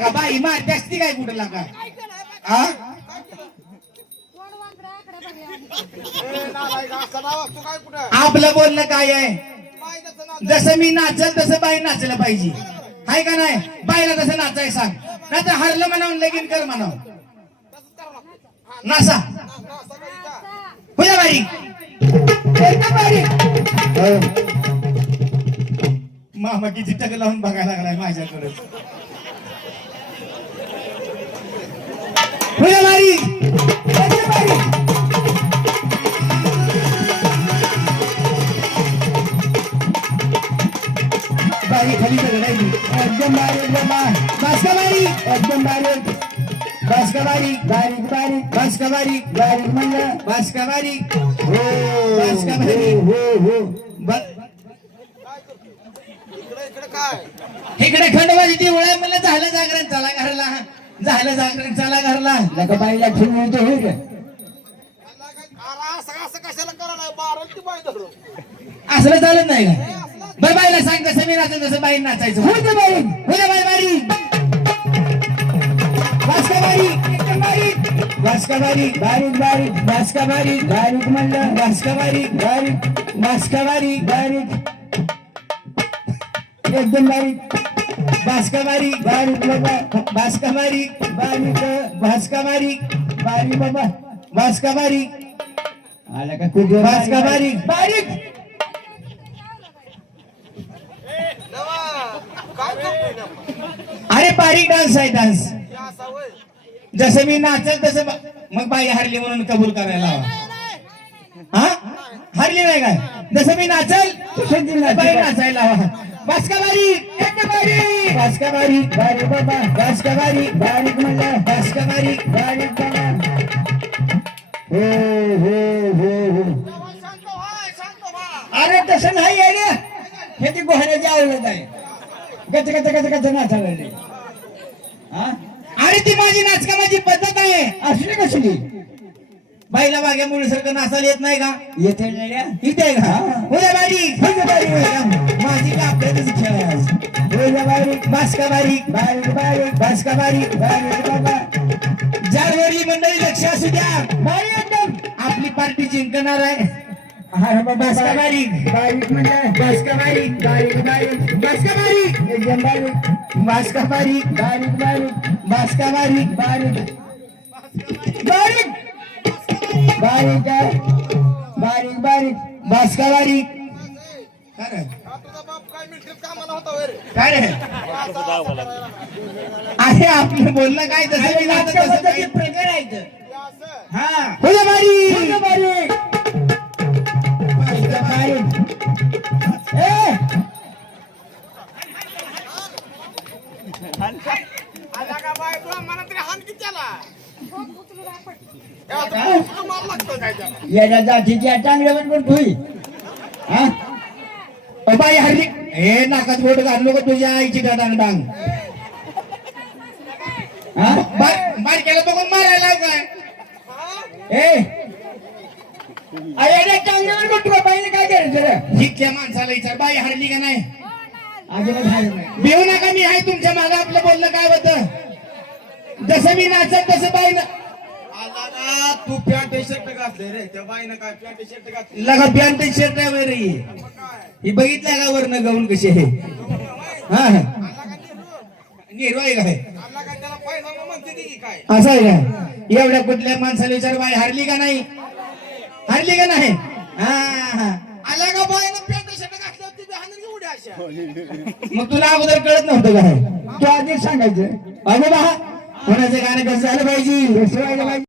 बाई मारते असती काय कुठं लागा? हा? आपलं बोलणं काय आहे? जसं मी नाचल तसं बाई नाचलं पाहिजे. हाय का नाही? बाईला तसं नाचाय सांग. नाही तर हरलं म्हणावं लगीन कर म्हणावं. नासा मामा किती टक लावून बघायला लागलाय माझ्याकडे. बारी खाली राहिली एकदम बारीक बाबा बस का बारी एकदम बारीक बस का बारीक बारीक. बारीक बस का बारीक बारीक म्हणलं. बस का बारीक हो बस का बारीक हो हो इकडे खंडोबाची देऊळ आहे म्हणलं झालं जागरण चला घरला. झालं जागरण चला घरला. नका बाईला ठेवून होय का? असलं चालत नाही का? बरं बाईला सांग कसं मी तसं बाई नाचायचं होय ते बाई. होय ते बाई बारी वासका बारी वासका बारीक बारीक. बारीक वासका बारीक बारीक म्हणलं. वासका बारीक. बारीक वासका बारीक. बारीक एकदम बारीक. वासका बारीक बारीक बाबा. वासका बारीक. बारीक वासका बारीक बारीक बाबा. वासका बारीक आला का कुठे? वासका बारीक बारीक. अरे बारीक डान्स आहे डान्स. जसं मी नाचल तसं मग बाई हरली म्हणून कबूल करायला हवा हा? हरली नाही काय? जसं मी नाचल. बाई नाचायला हवा बासका बारीक एकदम बारीक बासका बारीक बारीक बाबा. बासका बारीक बारीक म्हणलं बासका बारीक बारीक बाबा. हो हो हो हो. अरे तसं नाही आहे रे हे ती गोहण्याची आवडत आहे. गच गच गच गच नाचायला अरे ती माझी नाचकामाची पद्धत आहे. असली कसली बाईला मागे मुलीसारखं नाचायला येत नाही का? येते इथे आहे का? उद्या बारीक उद्या. माझी का आपल्यातच खेळ. बोलला बारीक बासका बारीक बारीक बारीक बासका बारीक बारीक बाबा. जारवरली मंडळी लक्ष असू द्या. एकदम. आपली पार्टी जिंकणार आहे. बासका बारीक बारीक म्हणजे बासका बारीक बारीक बारीक बासका बारीक एकदम बारीक बासका बारीक बारीक बारीक बासका बारीक बारीक बारीक बारीक बारीक बारीक बारीक बासका बारीक काय रे? काय रे अरे आपलं बोलणं काय? तसं येण्या जातीच्या चांगल्या पण पण ठुई हा? अ बाई हरली. हे नाकात बोट घालू नको तुझ्या आईची डांग डांग. हा? बारक्याला बघून मारायला काय? ए. काय करायचं इथल्या माणसाला विचार बाई हरली का नाही? अजिबात हाय नाही. भिवू नका मी आहे तुमच्या मागे. आपलं बोलणं काय होतं? जसं मी नाचत तसं बाई आला ना तू पॅन्ट शर्ट घातले रे. त्या बाईनं काय पॅन्ट शर्ट घातले? लगा पॅन्ट शर्ट आहे वगैरे ही. ही बघितलं का वरनं गाऊन कशी आहे? हा आहे काय आला काय त्याला पैसा म्हणते ती की काय? असं आहे का? एवढ्या कुठल्या माणसाला विचार बाई हरली का नाही? हरली का नाही? हा हा. आला का बाईनं पॅन्ट शर्ट घातले होती? बी हाणून एवढ्या अशा. मग तुला अगोदर कळत नव्हतं काय तू आधीच सांगायचं. अगो बा कोणाचं गाणं कसं झालं पाहिजे पाहिजे?